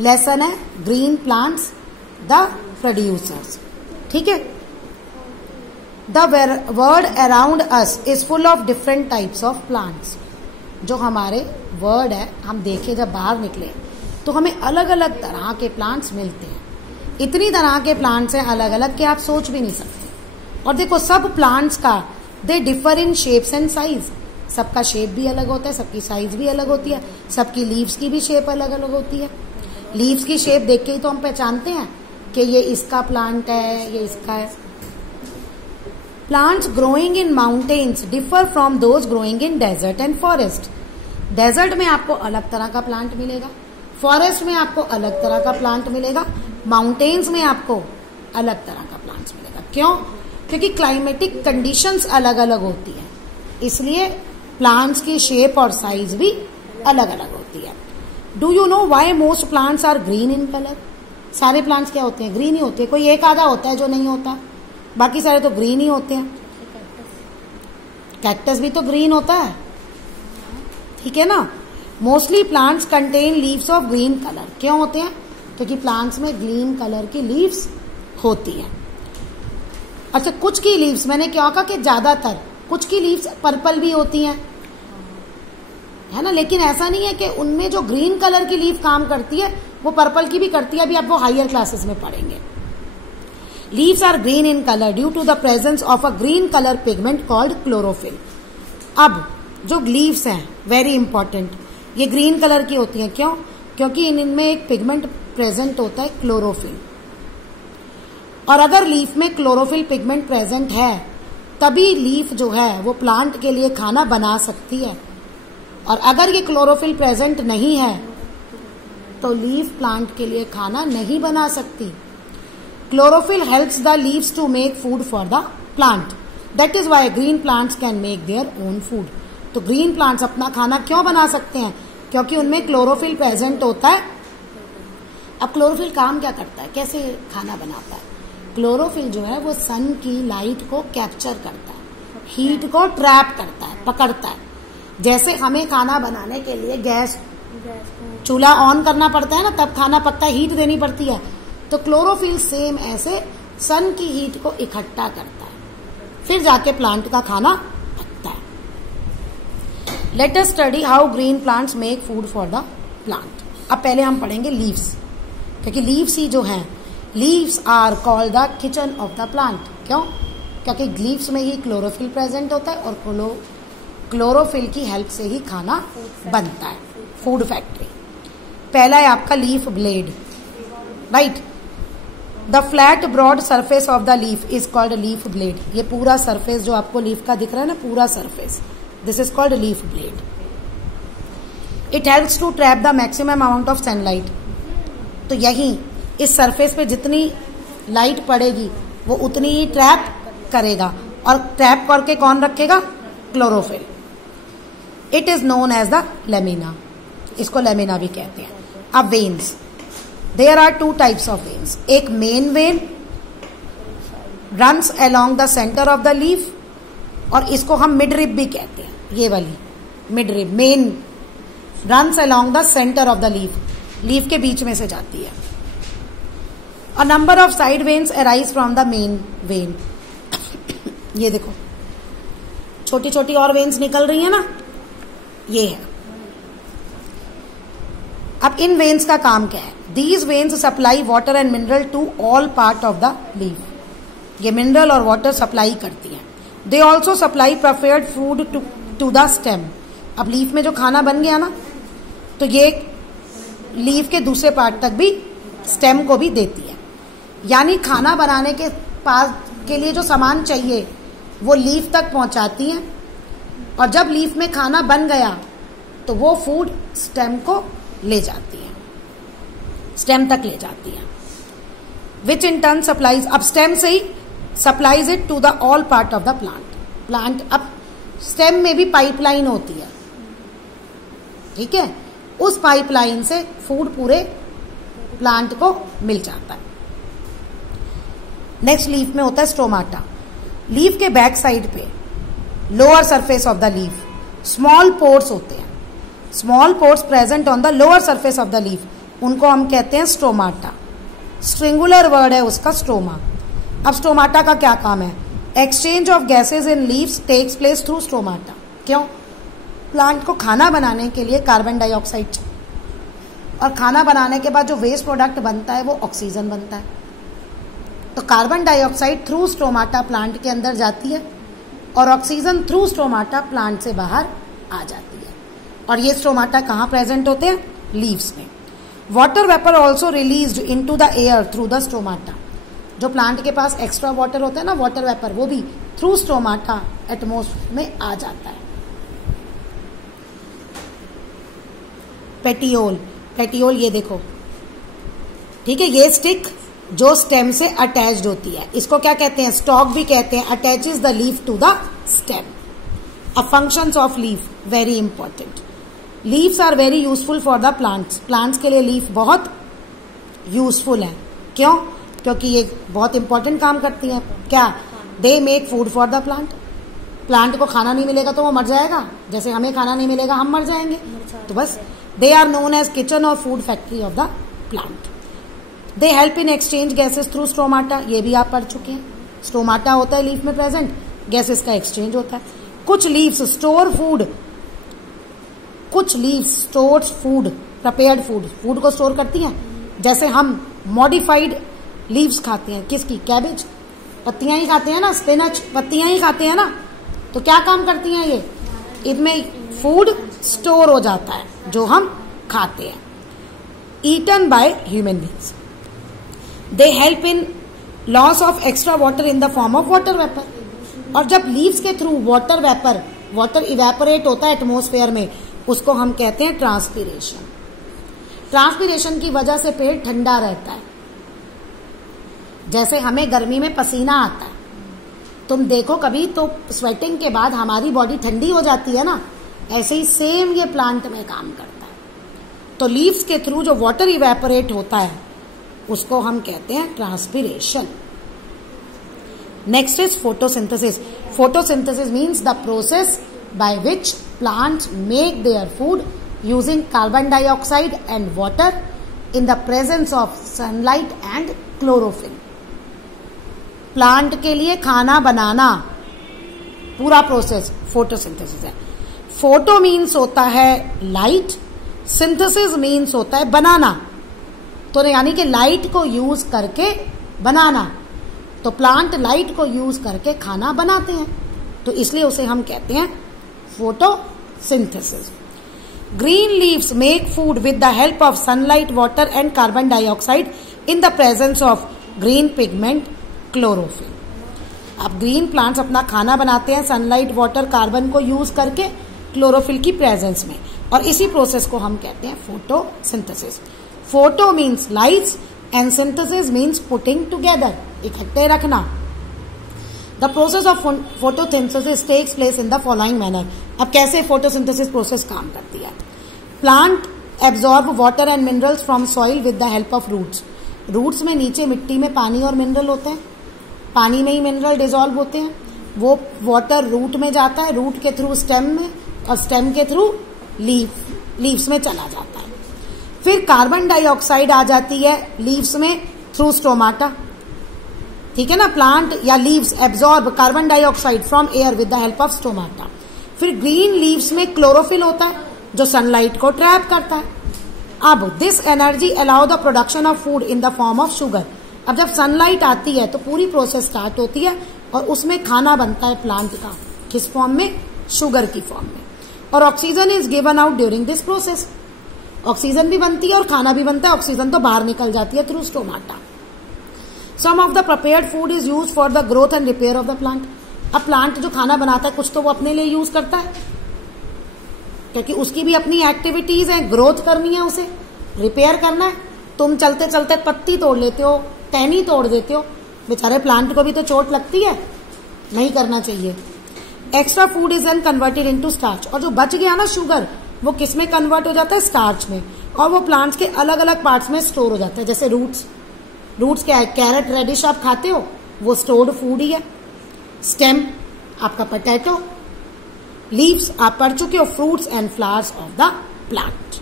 Lesson है green plants the producers. ठीक है। The world around us is full of different types of plants. जो हमारे world है, हम देखें जब बाहर निकले तो हमें अलग अलग तरह के प्लांट्स मिलते हैं। इतनी तरह के प्लांट्स हैं अलग अलग कि आप सोच भी नहीं सकते। और देखो सब प्लांट्स का they differ in shapes and size. सबका शेप भी अलग होता है, सबकी साइज भी अलग होती है, सबकी लीव्स की भी शेप अलग अलग होती है। लीव्स की शेप देख के ही तो हम पहचानते हैं कि ये इसका प्लांट है, ये इसका है। Plants growing in mountains differ from those growing in desert and forest. Desert में आपको अलग तरह का प्लांट मिलेगा, फॉरेस्ट में आपको अलग तरह का प्लांट मिलेगा, माउंटेन्स में आपको अलग तरह का प्लांट्स मिलेगा। क्यों? क्योंकि क्लाइमेटिक कंडीशंस अलग अलग होती है, इसलिए प्लांट्स की शेप और साइज भी अलग अलग होती है। Do you know why most plants are green in colour? सारे प्लांट्स क्या होते हैं? ग्रीन ही होते हैं। कोई एक आधा होता है जो नहीं होता, बाकी सारे तो ग्रीन ही होते हैं। कैक्टस भी तो ग्रीन होता है, ठीक है ना। Mostly plants contain leaves of green colour. क्यों होते हैं? क्योंकि प्लांट्स में ग्रीन कलर की लीव्स होती है। अच्छा, कुछ की लीव्स, मैंने क्या कहा कि ज्यादातर, कुछ की लीव्स पर्पल भी होती हैं, है ना। लेकिन ऐसा नहीं है कि उनमें जो ग्रीन कलर की लीव काम करती है वो पर्पल की भी करती है। अभी आप वो हायर क्लासेस में पढ़ेंगे। Leaves are green in colour due to the presence of a green colour pigment called chlorophyll. अब जो लीव्स हैं, वेरी इंपॉर्टेंट, ये ग्रीन कलर की होती हैं। क्यों? क्योंकि इनमें एक पिगमेंट प्रेजेंट होता है, क्लोरोफिल। और अगर लीफ में क्लोरोफिल पिगमेंट प्रेजेंट है तभी लीफ जो है वो प्लांट के लिए खाना बना सकती है। और अगर ये क्लोरोफिल प्रेजेंट नहीं है तो लीफ प्लांट के लिए खाना नहीं बना सकती। Chlorophyll helps the leaves to make food for the plant. That is why green plants can make their own food. तो ग्रीन प्लांट्स अपना खाना क्यों बना सकते हैं? क्योंकि उनमें क्लोरोफिल प्रेजेंट होता है। अब क्लोरोफिल काम क्या करता है, कैसे खाना बनाता है? क्लोरोफिल जो है वो सन की लाइट को कैप्चर करता है, हीट को ट्रैप करता है, पकड़ता है। जैसे हमें खाना बनाने के लिए गैस चूल्हा ऑन करना पड़ता है ना, तब खाना पकता है, हीट देनी पड़ती है। तो क्लोरोफिल सेम ऐसे सन की हीट को इकट्ठा करता है, फिर जाके प्लांट का खाना पकता है। Let us study how green plants make food for the plant. अब पहले हम पढ़ेंगे लीव्स, क्योंकि लीव्स ही जो हैं, leaves are called the kitchen of the plant. क्यों? क्योंकि लीव्स में ही क्लोरोफिल प्रेजेंट होता है और क्लोरोफिल की हेल्प से ही खाना बनता है, फूड फैक्ट्री। पहला है आपका leaf blade, right. The flat broad surface of the leaf is called leaf blade. ये पूरा सरफेस जो आपको लीफ का दिख रहा है ना, पूरा surface, this is called leaf blade. It helps to trap the maximum amount of sunlight. तो यही इस सरफेस पे जितनी लाइट पड़ेगी वो उतनी ही ट्रैप करेगा, और ट्रैप करके कौन रखेगा? Chlorophyll. It is known as the lamina, इसको लेमिना भी कहते हैं। अब veins, there are two types of veins. एक main vein runs along the centre of the leaf, और इसको हम मिड रिब भी कहते हैं। ये वाली mid rib, main runs along the centre of the leaf के बीच में से जाती है। A number of side veins arise from the main vein. ये देखो छोटी छोटी और वेन्स निकल रही है ना, ये है। अब इन वेन्स का काम क्या है? These veins supply water and mineral to all part of the leaf. ये मिनरल और वाटर सप्लाई करती हैं। They also supply prepared food to the stem. अब लीफ में जो खाना बन गया ना, तो ये लीफ के दूसरे पार्ट तक भी, स्टेम को भी देती है। यानी खाना बनाने के पास के लिए जो सामान चाहिए वो लीफ तक पहुंचाती हैं, और जब लीफ में खाना बन गया तो वो फूड स्टेम को ले जाती है, स्टेम तक ले जाती है। विच इन टर्न सप्लाइज, अब स्टेम से ही supplies it to the all part of the plant. अब स्टेम में भी पाइपलाइन होती है, ठीक है, उस पाइपलाइन से फूड पूरे प्लांट को मिल जाता है। नेक्स्ट लीफ में होता है स्टोमाटा। लीफ के बैक साइड पे lower surface of the leaf small pores होते हैं। Small pores present on the lower surface of the leaf उनको हम कहते हैं स्टोमाटा। स्ट्रिंगुलर वर्ड है उसका स्टोमा। अब स्टोमाटा का क्या काम है? Exchange of gases in leaves takes place through stomata. क्यों? प्लांट को खाना बनाने के लिए कार्बन डाइऑक्साइड चाहिए, और खाना बनाने के बाद जो वेस्ट प्रोडक्ट बनता है वो ऑक्सीजन बनता है। तो carbon dioxide through stomata plant के अंदर जाती है और ऑक्सीजन थ्रू स्टोमाटा प्लांट से बाहर आ जाती है। और ये स्टोमाटा कहाँ प्रेजेंट होते हैं? लीव्स में। Water vapour also released into the air through the stomata. जो प्लांट के पास एक्स्ट्रा वाटर होता है ना, वाटर वेपर, वो भी थ्रू स्टोमाटा एटमॉस्फेयर में आ जाता है। पेटियोल, पेटियोल ये देखो, ठीक है, ये स्टिक जो स्टेम से अटैच्ड होती है, इसको क्या कहते हैं? स्टॉक भी कहते हैं। Attaches the leaf to the stem. A functions of leaf very important. Leaves are very useful for the plants. Plants के लिए लीफ बहुत यूजफुल है। क्यों? क्योंकि ये बहुत इंपॉर्टेंट काम करती है। क्या? They make food for the plant. Plant को खाना नहीं मिलेगा तो वो मर जाएगा, जैसे हमें खाना नहीं मिलेगा हम मर जाएंगे। तो बस they are known as kitchen और food factory of the plant. They help in exchange gases through stomata. ये भी आप पढ़ चुके हैं। स्टोमाटा होता है लीफ में प्रेजेंट, गैसेस का एक्सचेंज होता है। कुछ लीव्स स्टोर फूड, कुछ leaves store food, prepared food, food को स्टोर करती हैं। जैसे हम मॉडिफाइड लीव्स खाते हैं, किसकी? कैबेज, पत्तियां ही खाते हैं ना, स्पिनच पत्तियां ही खाते हैं ना। तो क्या काम करती हैं ये? इनमें फूड स्टोर हो जाता है जो हम खाते हैं। Eaten by human beings. They help in loss of extra water in the form of water vapour. और जब लीव्स के through water vapour, water evaporate होता है एटमॉस्फेयर में, उसको हम कहते हैं ट्रांसपीरेशन। ट्रांसपीरेशन की वजह से पेड़ ठंडा रहता है। जैसे हमें गर्मी में पसीना आता है, तुम देखो कभी तो स्वेटिंग के बाद हमारी बॉडी ठंडी हो जाती है ना, ऐसे ही सेम ये प्लांट में काम करता है। तो लीव्स के थ्रू जो वाटर इवेपोरेट होता है उसको हम कहते हैं transpiration. Next is photosynthesis. Photosynthesis means the process by which plants make their food using carbon dioxide and water in the presence of sunlight and chlorophyll. Plant के लिए खाना बनाना पूरा प्रोसेस फोटोसिंथेसिस है। फोटो मीन्स होता है light, synthesis means होता है बनाना। तो यानी कि लाइट को यूज करके बनाना। तो प्लांट लाइट को यूज करके खाना बनाते हैं, तो इसलिए उसे हम कहते हैं photosynthesis. Green leaves make food with the help of sunlight, water and carbon dioxide in the presence of green pigment chlorophyll. अब ग्रीन प्लांट्स अपना खाना बनाते हैं सनलाइट, वाटर, कार्बन को यूज करके क्लोरोफिल की प्रेजेंस में, और इसी प्रोसेस को हम कहते हैं photosynthesis. Photo means lights and synthesis means putting together, इकट्ठे रखना। The process of photosynthesis takes place in the following manner. अब कैसे फोटोसिंथेसिस प्रोसेस काम करती है? Plant absorb water and minerals from soil with the help of roots. Roots में नीचे मिट्टी में पानी और मिनरल होते हैं, पानी में ही मिनरल डिजॉल्व होते हैं। वो वाटर रूट में जाता है, रूट के थ्रू स्टेम में, और स्टेम के थ्रू लीव्स में चला जाता है। फिर कार्बन डाइऑक्साइड आ जाती है लीव्स में थ्रू स्टोमाटा, ठीक है ना। प्लांट या leaves absorb carbon dioxide from air with the help of stomata. फिर ग्रीन लीव्स में क्लोरोफिल होता है जो सनलाइट को ट्रैप करता है। अब this energy allow the production of food in the form of sugar. अब जब सनलाइट आती है तो पूरी प्रोसेस स्टार्ट होती है और उसमें खाना बनता है प्लांट का, किस फॉर्म में? शुगर की फॉर्म में। और oxygen is given out during this process. Oxygen भी बनती है और खाना भी बनता है। ऑक्सीजन तो बाहर निकल जाती है through stomata. Some of the prepared food is used for the growth and repair of the plant. अब प्लांट जो खाना बनाता है कुछ तो वो अपने लिए यूज करता है, क्योंकि उसकी भी अपनी एक्टिविटीज है, ग्रोथ करनी है, उसे रिपेयर करना है। तुम चलते चलते पत्ती तोड़ लेते हो, टहनी तोड़ देते हो, बेचारे प्लांट को भी तो चोट लगती है, नहीं करना चाहिए। Extra food is then converted into starch. और जो बच गया ना शुगर, वो किस में कन्वर्ट हो जाता है? स्टार्च में। और वो प्लांट्स के अलग अलग पार्ट्स में स्टोर हो जाता है। जैसे रूट्स क्या है? कैरेट, रेडिश आप खाते हो, वो स्टोर्ड फूड ही है। स्टेम आपका पोटैटो, लीव्स आप पढ़ चुके हो, fruits and flowers of the plant.